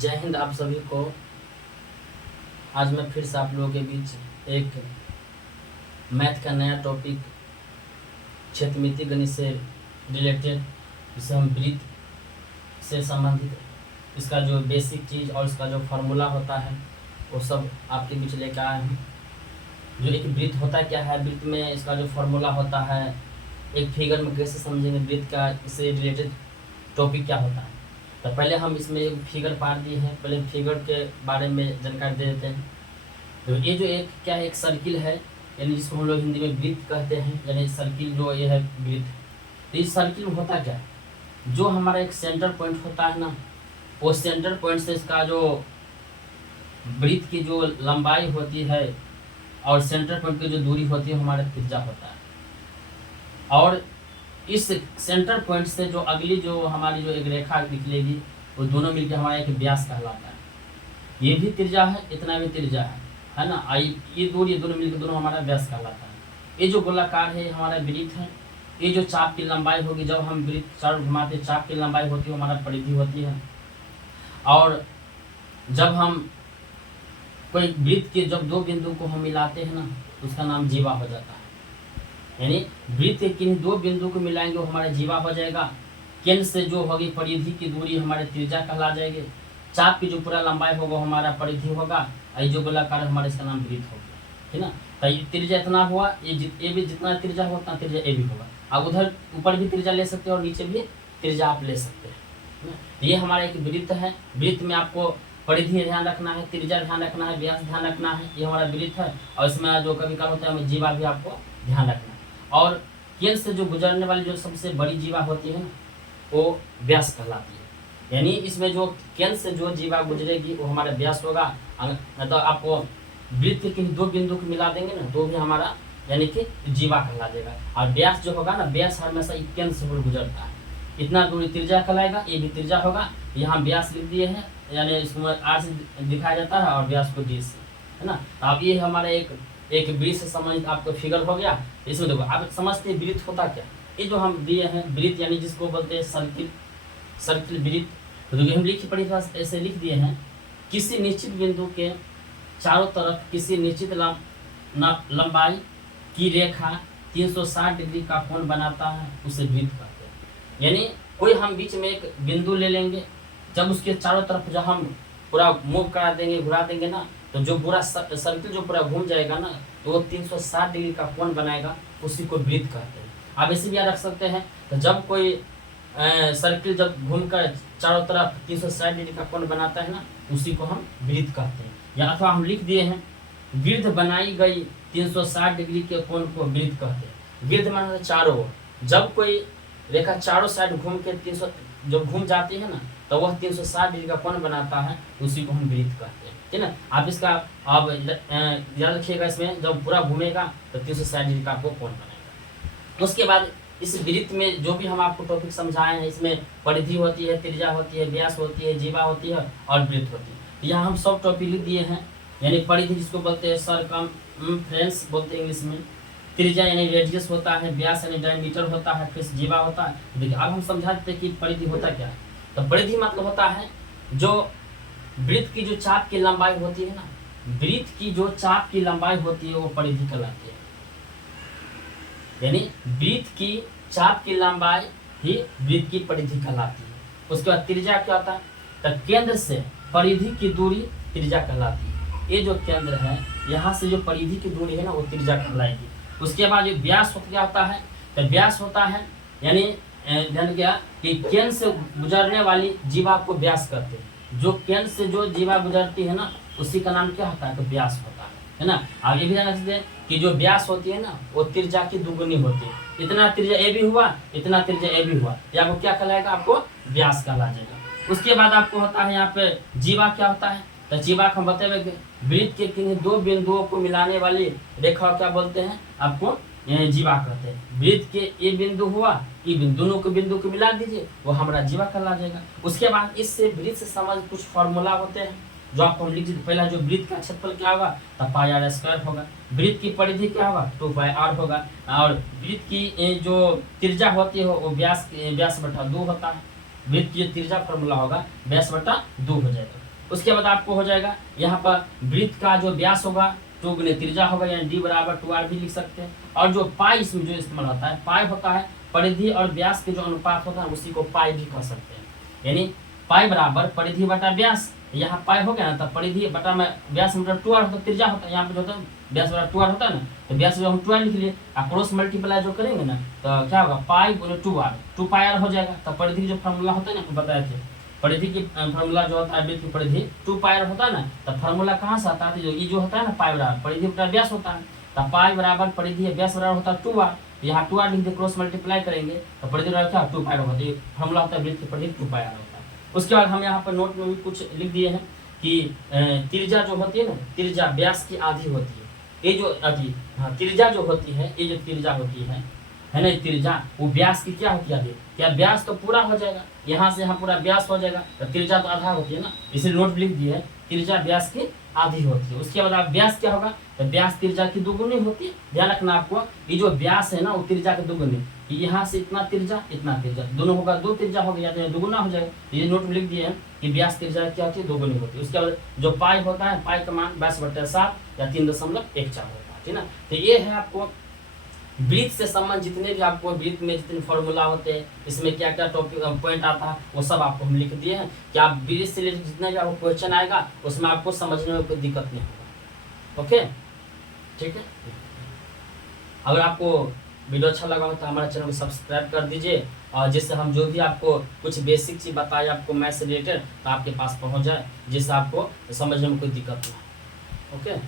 जय हिंद आप सभी को। आज मैं फिर से आप लोगों के बीच एक मैथ का नया टॉपिक क्षेत्रमितीय गणित से रिलेटेड, जिसे हम वृत्त से संबंधित इसका जो बेसिक चीज़ और इसका जो फार्मूला होता है वो सब आपके बीच लेकर आए हैं। जो एक वृत्त होता क्या है, वृत्त में इसका जो फार्मूला होता है, एक फिगर में कैसे समझेंगे वृत्त का, इससे रिलेटेड टॉपिक क्या होता है। तो पहले हम इसमें एक फिगर पार दिए हैं, पहले फिगर के बारे में जानकारी दे देते हैं। तो ये जो एक क्या है, एक सर्किल है, यानी जिसको हम लोग हिंदी में वृत्त कहते हैं, यानी सर्किल जो ये है वृत्त। तो इस सर्किल में होता क्या है, जो हमारा एक सेंटर पॉइंट होता है ना, वो सेंटर पॉइंट से इसका जो वृत्त की जो लंबाई होती है और सेंटर पॉइंट की जो दूरी होती है हमारा त्रिज्या होता है। और इस सेंटर पॉइंट से जो अगली जो हमारी जो एक रेखा निकलेगी वो दोनों मिलकर हमारा एक व्यास कहलाता है। ये भी त्रिज्या है, इतना भी त्रिज्या है ना। ये दोनों मिलकर दोनों हमारा व्यास कहलाता है। ये जो गोलाकार है हमारा वृत्त है। ये जो चाप की लंबाई होगी, जब हम वृत्त चारों घुमाते चाप की लंबाई होती है हमारा परिधि होती है। और जब हम कोई वृत्त के जब दो बिंदु को हम मिलाते हैं ना, उसका नाम जीवा हो जाता है। यानी वृत्त के किन्हीं दो बिंदु को मिलाएंगे वो हमारा जीवा हो जाएगा। केंद्र से जो होगी परिधि की दूरी हमारे त्रिज्या कहला जाएगी। चाप की जो पूरा लंबाई होगा हमारा परिधि होगा। और जो गोलाकार हमारे इसका नाम वृत्त हो गया, है ना। तो ये त्रिज्या इतना हुआ, ये भी जितना त्रिज्या होगा उतना त्रिज्या ये भी होगा। आप उधर ऊपर भी त्रिज्या ले सकते हैं और नीचे भी त्रिज्या आप ले सकते हैं। ये हमारा एक वृत्त है। वृत्त में आपको परिधि ध्यान रखना है, त्रिज्या ध्यान रखना है, व्यास ध्यान रखना है। ये हमारा वृत्त है। और इसमें जो कभी कभी होता है जीवा भी आपको ध्यान रखना है। और केंद्र से जो गुजरने वाली जो सबसे बड़ी जीवा होती है ना, वो व्यास कहलाती है। यानी इसमें जो केंद्र से जो जीवा गुजरेगी वो हमारा व्यास होगा। तो आपको वृत्त के दो बिंदु को मिला देंगे ना तो भी हमारा यानी कि जीवा कहला देगा। और व्यास जो होगा ना, व्यास हमेशा केंद्र से गुजरता है। इतना दूरी त्रिज्या कहलाएगा, ये भी त्रिज्या होगा। यहाँ व्यास लिख दिए हैं, यानी इसको आर से दिखाया जाता है और व्यास को डी से, है ना। अब ये हमारा एक वृत्त से संबंधित आपको फिगर हो गया। इसमें देखो आप समझते हैं वृत्त होता क्या। ये जो हम दिए हैं वृत्त, यानी जिसको बोलते हैं सर्किल वृत्त। तो हम लिख पढ़ी ऐसे लिख दिए हैं, किसी निश्चित बिंदु के चारों तरफ किसी निश्चित लंबाई की रेखा 360 डिग्री का कोण बनाता है, उसे वृत्त कहते हैं। यानी कोई हम बीच में एक बिंदु ले लेंगे, जब उसके चारों तरफ जब हम पूरा मूव करा देंगे, घुरा देंगे ना, तो जो पूरा सर्किल जो पूरा घूम जाएगा ना, तो वो 360 डिग्री का कोण बनाएगा, उसी को वृत्त कहते हैं। आप ऐसे भी याद रख सकते हैं। तो जब कोई सर्किल जब घूमकर चारों तरफ 360 डिग्री का कोण बनाता है ना, उसी को हम वृत्त कहते हैं। या अथवा हम लिख दिए हैं, वृत्त बनाई गई 360 डिग्री के कोण को वृत्त कहते हैं। वृत्त माना चारों ओर, जब कोई रेखा चारों साइड घूम के 300 जब घूम जाती है ना, तो वह 360 डिग्री का कोण बनाता है, उसी को हम वृत्त कहते हैं, ठीक है ना। आप इसका आप याद रखिएगा, इसमें जब पूरा घूमेगा तो 360 डिग्री का आपको कोण बनाएगा। उसके बाद इस वृत्त में जो भी हम आपको टॉपिक समझाए हैं, इसमें परिधि होती है, त्रिज्या होती है, व्यास होती है, जीवा होती है और वृत्त होती है। यहाँ हम सब टॉपिक लिख दिए हैं। यानी परिधि जिसको बोलते हैं सरकमफ्रेंस बोलते हैं इंग्लिश में। त्रिज्या यानी रेडियस होता है, व्यास यानी डायमीटर होता है, फिर जीवा होता है। देखिए अब हम समझा देते हैं कि परिधि होता क्या है। तो परिधि मतलब होता है जो वृत्त की जो चाप की लंबाई होती है ना, वृत्त की जो चाप की लंबाई होती है वो परिधि कहलाती है। यानी वृत्त की चाप की लंबाई ही वृत्त की परिधि कहलाती है। उसके बाद त्रिज्या क्या होता है, तो केंद्र से परिधि की दूरी त्रिज्या कहलाती है। ये जो केंद्र है, यहाँ से जो परिधि की दूरी है ना, वो त्रिज्या कहलाएगी। उसके बाद जो व्यास क्या होता है, तो व्यास होता है यानी ध्यान क्या कि केंद्र से गुजरने वाली जीवा को व्यास कहते हैं। जो केंद्र से जो जीवा गुजरती है ना, उसी का नाम क्या होता है, तो व्यास होता है ना। आगे भी ध्यान रखते हैं कि जो व्यास होती है ना, वो त्रिज्या की दुगुनी होती है। इतना त्रिज्या ए भी हुआ, इतना त्रिज्या ए भी हुआ, या आपको क्या कहलाएगा, आपको व्यास कहला जाएगा। उसके बाद आपको होता है यहाँ पे जीवा क्या होता है, तो जीवा को हम बताएंगे वृत्त के किन्हीं दो बिंदुओं को मिलाने वाली रेखा क्या बोलते हैं, आपको जीवा कहते हैं। वृत्त के ये बिंदु हुआ, ये दोनों के बिंदु को मिला दीजिए, वो हमारा जीवा कहला जाएगा। उसके बाद इससे वृत्त से संबंधित कुछ फॉर्मूला होते हैं जो आपको हम लिख दीजिए। पहला जो वृत्त का क्षेत्रफल क्या होगा, तो पाई आर स्क्वायर होगा। वृत्त की परिधि क्या होगा, 2 पाई आर होगा। और वृत्त की जो त्रिज्या होती है वो व्यास बटा 2 होता है। वृत्त की त्रिज्या फॉर्मूला होगा व्यास बटा 2 हो जाएगा। उसके बाद आपको हो जाएगा यहाँ पर वृत्त का जो व्यास होगा 2 गुने त्रिज्या होगा, यानी d बराबर 2r भी लिख सकते हैं। और जो पाई इसमें जो इस्तेमाल होता है, पाई होता है परिधि और व्यास के जो अनुपात होता है उसी को पाई भी कह सकते हैं। यानी पाई बराबर परिधि बटा व्यास, यहाँ पाई हो गया ना, तब परिधि बटा में व्यास मतलब 2r होता है, त्रिज्या होता है, यहाँ पे जो होता है व्यास बटा 2r होता है ना, तो व्यास जो हम 2r लिख लिए, क्रॉस मल्टीप्लाई जो करेंगे ना तो क्या होगा, पाई गुने 2r, 2 पाई आर हो जाएगा। तब परिधि जो फार्मूला होता है ना, बताए थे परिधि की फार्मूला जो होता है वृत्त की परिधि 2 पाई आर होता है ना, तब फार्मूला कहाँ से आता है, जो ई जो होता है ना पाई बराबर परिधि बटा व्यास होता है, तब पाई बराबर परिधि व्यास बराबर होता है 2r, यहाँ 2r लिख दे, क्रॉस मल्टीप्लाई करेंगे तो परिधि बराबर क्या 2 पाई आर होता है, फार्मूला होता है वृत्त की परिधि 2 पाई आर होता है। उसके बाद हम यहाँ पर नोट में भी कुछ लिख दिए हैं कि त्रिज्या जो होती है ना, त्रिज्या व्यास की आधी होती है, ये जो आधी, हाँ त्रिज्या जो होती है, ये जो त्रिज्या होती है ना, त्रिज्या वो व्यास की क्या होती है आधी, क्या व्यास तो पूरा हो जाएगा, यहाँ से यहाँ पूरा व्यास हो जाएगा, तो त्रिज्या तो आधा होती है ना, इसलिए नोट लिख दिए है त्रिज्या व्यास की आधी होती है। उसके बाद आप व्यास क्या होगा, तो व्यास त्रिज्या की दुगुनी होती है, ध्यान रखना आपको, ये जो व्यास है ना वो त्रिज्या की दुगुनी, यहाँ से इतना त्रिज्या इतना त्रिज्या दोनों होगा, 2 त्रिज्या हो गया तो दुगुना हो जाएगा, ये नोट में लिख दिए हैं कि व्यास त्रिज्या क्या होती है, दुगुनी होती है। उसके बाद जो पाई होता है, पाई का मान 22/7 या 3.14 होता है, ठीक ना। तो ये है आपको वृत्त से संबंध जितने भी आपको वृत्त में जितने फॉर्मूला होते हैं, इसमें क्या क्या टॉपिक पॉइंट आता है वो सब आपको हम लिख दिए हैं कि आप वृत्त से रिलेटेड जितना भी आपको क्वेश्चन आएगा उसमें आपको समझने में कोई दिक्कत नहीं होगा। ओके, ठीक है। अगर आपको वीडियो अच्छा लगा हो तो हमारे चैनल को सब्सक्राइब कर दीजिए, और जिससे हम जो भी आपको कुछ बेसिक चीज़ बताए आपको मैथ से रिलेटेड तो आपके पास पहुंच जाए, जिससे आपको समझने में कोई दिक्कत ना हो। ओके।